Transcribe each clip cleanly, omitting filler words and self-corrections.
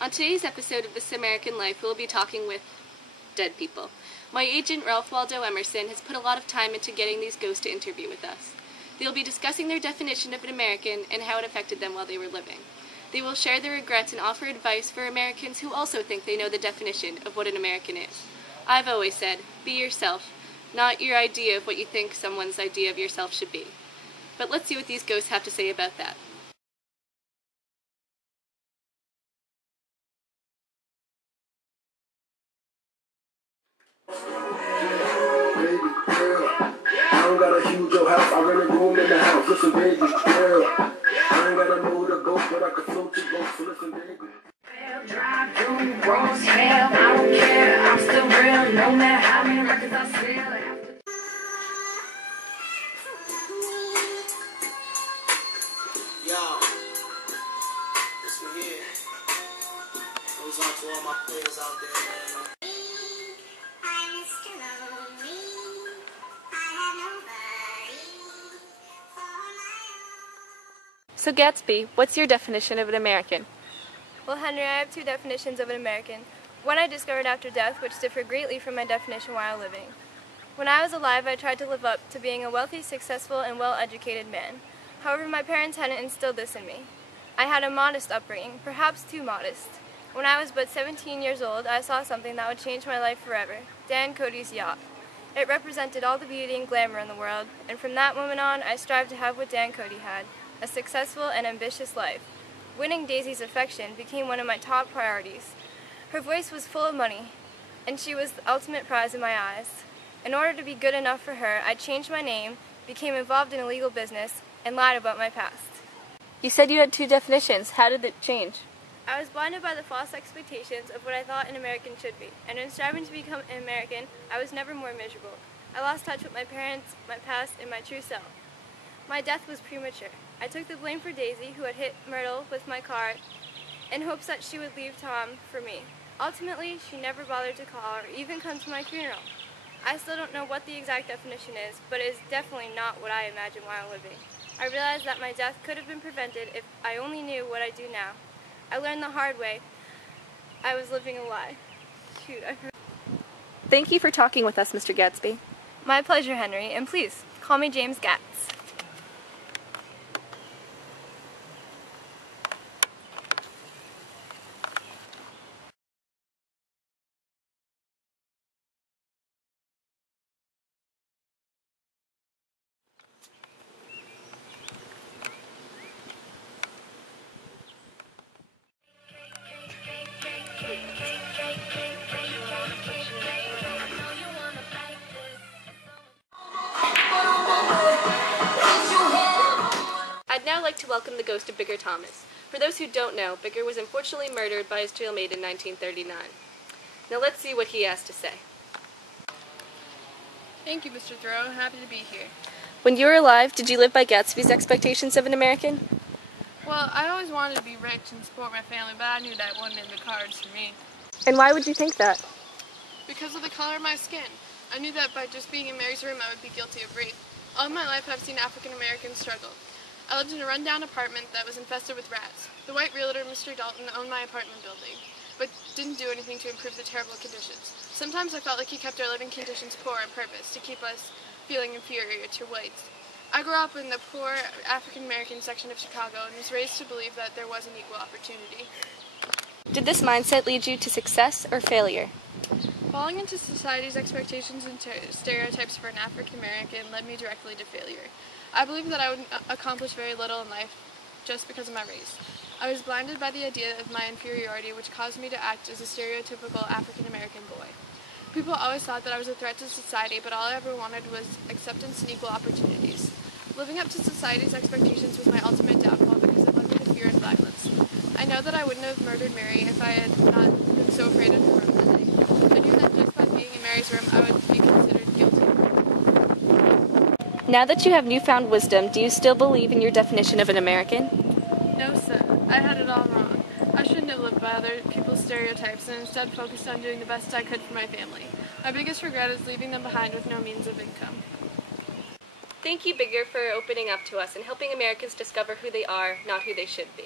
On today's episode of This American Life, we'll be talking with dead people. My agent, Ralph Waldo Emerson, has put a lot of time into getting these ghosts to interview with us. They'll be discussing their definition of an American and how it affected them while they were living. They will share their regrets and offer advice for Americans who also think they know the definition of what an American is. I've always said, be yourself, not your idea of what you think someone's idea of yourself should be. But let's see what these ghosts have to say about that. I don't got a huge old house, I rent a room in the house. Listen, baby, girl, I ain't gotta know who to go, but I can float your boat. So listen, baby. Drive through gross hell, I don't care, I'm still real, no matter how many records I sell. Yo, this one here goes out to all my players out there, man. So Gatsby, what's your definition of an American? Well, Henry, I have two definitions of an American. One I discovered after death, which differ greatly from my definition while living. When I was alive, I tried to live up to being a wealthy, successful, and well-educated man. However, my parents hadn't instilled this in me. I had a modest upbringing, perhaps too modest. When I was but 17 years old, I saw something that would change my life forever, Dan Cody's yacht. It represented all the beauty and glamour in the world, and from that moment on, I strived to have what Dan Cody had, a successful and ambitious life. Winning Daisy's affection became one of my top priorities. Her voice was full of money, and she was the ultimate prize in my eyes. In order to be good enough for her, I changed my name, became involved in illegal business, and lied about my past. You said you had two definitions. How did it change? I was blinded by the false expectations of what I thought an American should be, and in striving to become an American, I was never more miserable. I lost touch with my parents, my past, and my true self. My death was premature. I took the blame for Daisy, who had hit Myrtle with my car, in hopes that she would leave Tom for me. Ultimately, she never bothered to call or even come to my funeral. I still don't know what the exact definition is, but it is definitely not what I imagined while living. I realized that my death could have been prevented if I only knew what I do now. I learned the hard way. I was living a lie. Thank you for talking with us, Mr. Gatsby. My pleasure, Henry, and please, call me James Gatz. I'd now like to welcome the ghost of Bigger Thomas. For those who don't know, Bigger was unfortunately murdered by his jailmate in 1939. Now let's see what he has to say. Thank you, Mr. Thoreau. Happy to be here. When you were alive, did you live by Gatsby's expectations of an American? Well, I always wanted to be rich and support my family, but I knew that wasn't in the cards for me. And why would you think that? Because of the color of my skin. I knew that by just being in Mary's room, I would be guilty of rape. All my life, I've seen African Americans struggle. I lived in a rundown apartment that was infested with rats. The white realtor, Mr. Dalton, owned my apartment building, but didn't do anything to improve the terrible conditions. Sometimes I felt like he kept our living conditions poor on purpose, to keep us feeling inferior to whites. I grew up in the poor African American section of Chicago and was raised to believe that there was an equal opportunity. Did this mindset lead you to success or failure? Falling into society's expectations and stereotypes for an African American led me directly to failure. I believed that I would accomplish very little in life just because of my race. I was blinded by the idea of my inferiority, which caused me to act as a stereotypical African American boy. People always thought that I was a threat to society, but all I ever wanted was acceptance and equal opportunities. Living up to society's expectations was my ultimate downfall because it led me to fear and violence. I know that I wouldn't have murdered Mary if I had not been so afraid of her room that day. I knew that just by being in Mary's room, I would be considered guilty. Now that you have newfound wisdom, do you still believe in your definition of an American? No, sir. I had it all wrong. I shouldn't have lived by other people's stereotypes and instead focused on doing the best I could for my family. My biggest regret is leaving them behind with no means of income. Thank you, Bigger, for opening up to us and helping Americans discover who they are, not who they should be.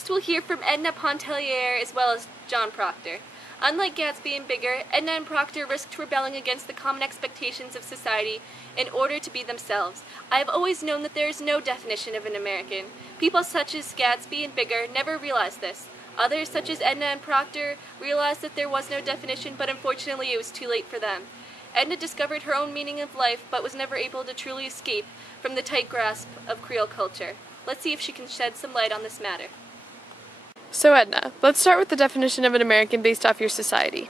Next, we'll hear from Edna Pontellier as well as John Proctor. Unlike Gatsby and Bigger, Edna and Proctor risked rebelling against the common expectations of society in order to be themselves. I have always known that there is no definition of an American. People such as Gatsby and Bigger never realized this. Others, such as Edna and Proctor, realized that there was no definition, but unfortunately it was too late for them. Edna discovered her own meaning of life, but was never able to truly escape from the tight grasp of Creole culture. Let's see if she can shed some light on this matter. So Edna, let's start with the definition of an American based off your society.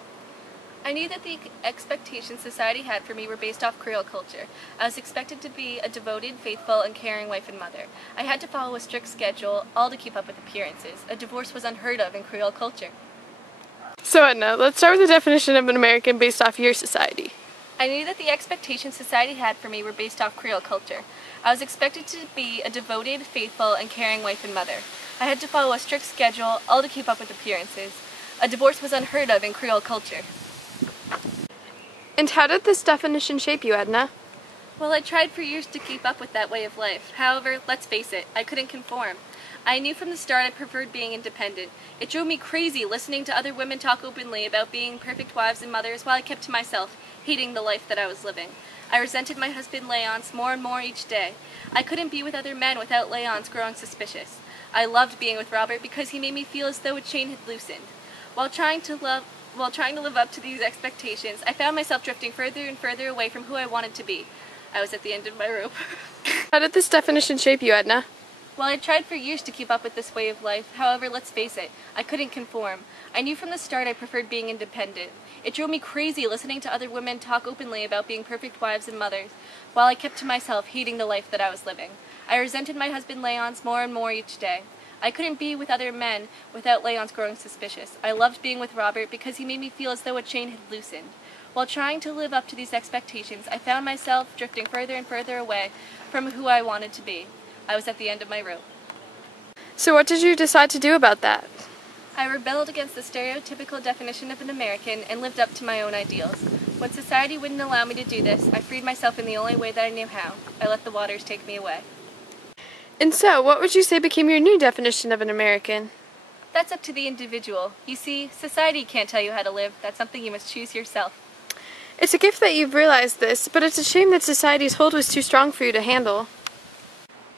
I knew that the expectations society had for me were based off Creole culture. I was expected to be a devoted, faithful, and caring wife and mother. I had to follow a strict schedule, all to keep up with appearances. A divorce was unheard of in Creole culture. So Edna, let's start with the definition of an American based off your society. I knew that the expectations society had for me were based off Creole culture. I was expected to be a devoted, faithful, and caring wife and mother. I had to follow a strict schedule, all to keep up with appearances. A divorce was unheard of in Creole culture. And how did this definition shape you, Edna? Well, I tried for years to keep up with that way of life. However, let's face it, I couldn't conform. I knew from the start I preferred being independent. It drove me crazy listening to other women talk openly about being perfect wives and mothers while I kept to myself, hating the life that I was living. I resented my husband Leonce more and more each day. I couldn't be with other men without Leonce growing suspicious. I loved being with Robert because he made me feel as though a chain had loosened. While trying to live up to these expectations, I found myself drifting further and further away from who I wanted to be. I was at the end of my rope. How did this definition shape you, Edna? Well, I tried for years to keep up with this way of life. However, let's face it, I couldn't conform. I knew from the start I preferred being independent. It drove me crazy listening to other women talk openly about being perfect wives and mothers, while I kept to myself, hating the life that I was living. I resented my husband Leonce more and more each day. I couldn't be with other men without Leonce growing suspicious. I loved being with Robert because he made me feel as though a chain had loosened. While trying to live up to these expectations, I found myself drifting further and further away from who I wanted to be. I was at the end of my rope. So what did you decide to do about that? I rebelled against the stereotypical definition of an American and lived up to my own ideals. When society wouldn't allow me to do this, I freed myself in the only way that I knew how. I let the waters take me away. And so, what would you say became your new definition of an American? That's up to the individual. You see, society can't tell you how to live. That's something you must choose yourself. It's a gift that you've realized this, but it's a shame that society's hold was too strong for you to handle.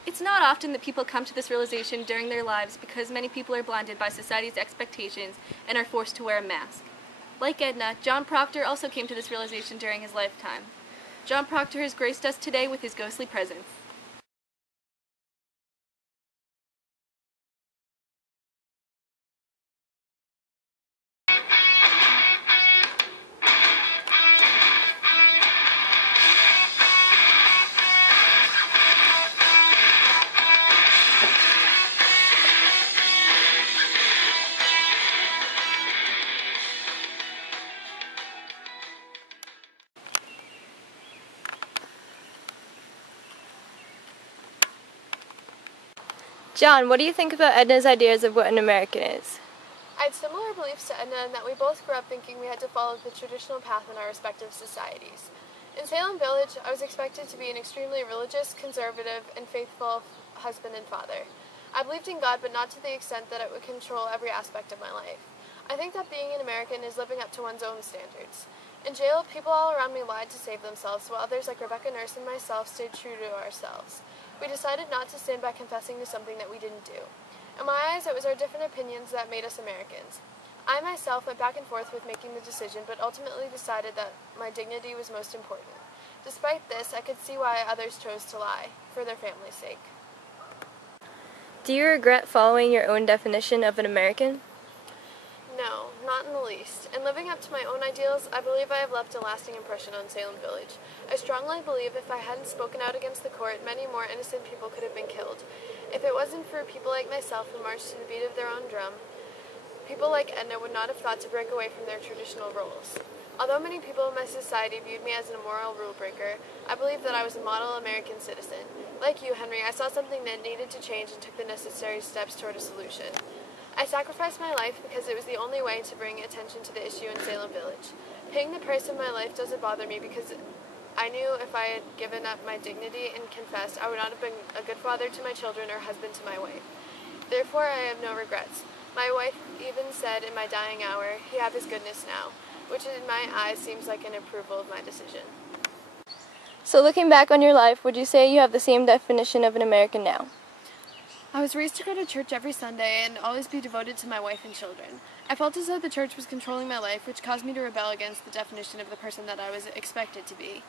It's not often that people come to this realization during their lives because many people are blinded by society's expectations and are forced to wear a mask. Like Edna, John Proctor also came to this realization during his lifetime. John Proctor has graced us today with his ghostly presence. John, what do you think about Edna's ideas of what an American is? I had similar beliefs to Edna in that we both grew up thinking we had to follow the traditional path in our respective societies. In Salem Village, I was expected to be an extremely religious, conservative, and faithful husband and father. I believed in God, but not to the extent that it would control every aspect of my life. I think that being an American is living up to one's own standards. In jail, people all around me lied to save themselves, while others like Rebecca Nurse and myself stayed true to ourselves. We decided not to stand by confessing to something that we didn't do. In my eyes, it was our different opinions that made us Americans. I myself went back and forth with making the decision, but ultimately decided that my dignity was most important. Despite this, I could see why others chose to lie, for their family's sake. Do you regret following your own definition of an American? No, not in the least. In living up to my own ideals, I believe I have left a lasting impression on Salem Village. I strongly believe if I hadn't spoken out against the court, many more innocent people could have been killed. If it wasn't for people like myself who marched to the beat of their own drum, people like Edna would not have thought to break away from their traditional roles. Although many people in my society viewed me as an immoral rule breaker, I believe that I was a model American citizen. Like you, Henry, I saw something that needed to change and took the necessary steps toward a solution. I sacrificed my life because it was the only way to bring attention to the issue in Salem Village. Paying the price of my life doesn't bother me because I knew if I had given up my dignity and confessed, I would not have been a good father to my children or husband to my wife. Therefore, I have no regrets. My wife even said in my dying hour, "He hath his goodness now," which in my eyes seems like an approval of my decision. So looking back on your life, would you say you have the same definition of an American now? I was raised to go to church every Sunday and always be devoted to my wife and children. I felt as though the church was controlling my life, which caused me to rebel against the definition of the person that I was expected to be.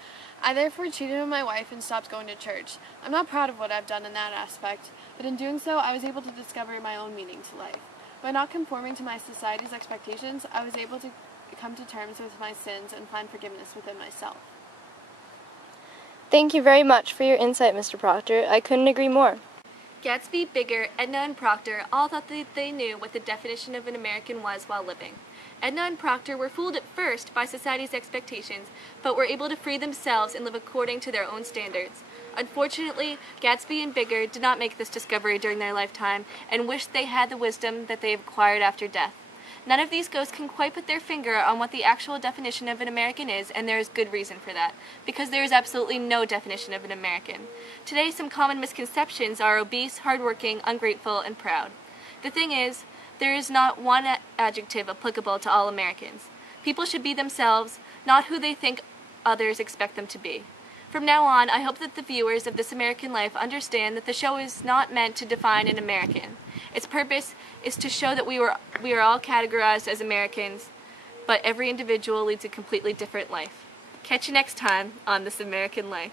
I therefore cheated on my wife and stopped going to church. I'm not proud of what I've done in that aspect, but in doing so, I was able to discover my own meaning to life. By not conforming to my society's expectations, I was able to come to terms with my sins and find forgiveness within myself. Thank you very much for your insight, Mr. Proctor. I couldn't agree more. Gatsby, Bigger, Edna, and Proctor all thought that they knew what the definition of an American was while living. Edna and Proctor were fooled at first by society's expectations, but were able to free themselves and live according to their own standards. Unfortunately, Gatsby and Bigger did not make this discovery during their lifetime and wished they had the wisdom that they acquired after death. None of these ghosts can quite put their finger on what the actual definition of an American is, and there is good reason for that, because there is absolutely no definition of an American. Today, some common misconceptions are obese, hardworking, ungrateful, and proud. The thing is, there is not one adjective applicable to all Americans. People should be themselves, not who they think others expect them to be. From now on, I hope that the viewers of This American Life understand that the show is not meant to define an American. Its purpose is to show that we are all categorized as Americans, but every individual leads a completely different life. Catch you next time on This American Life.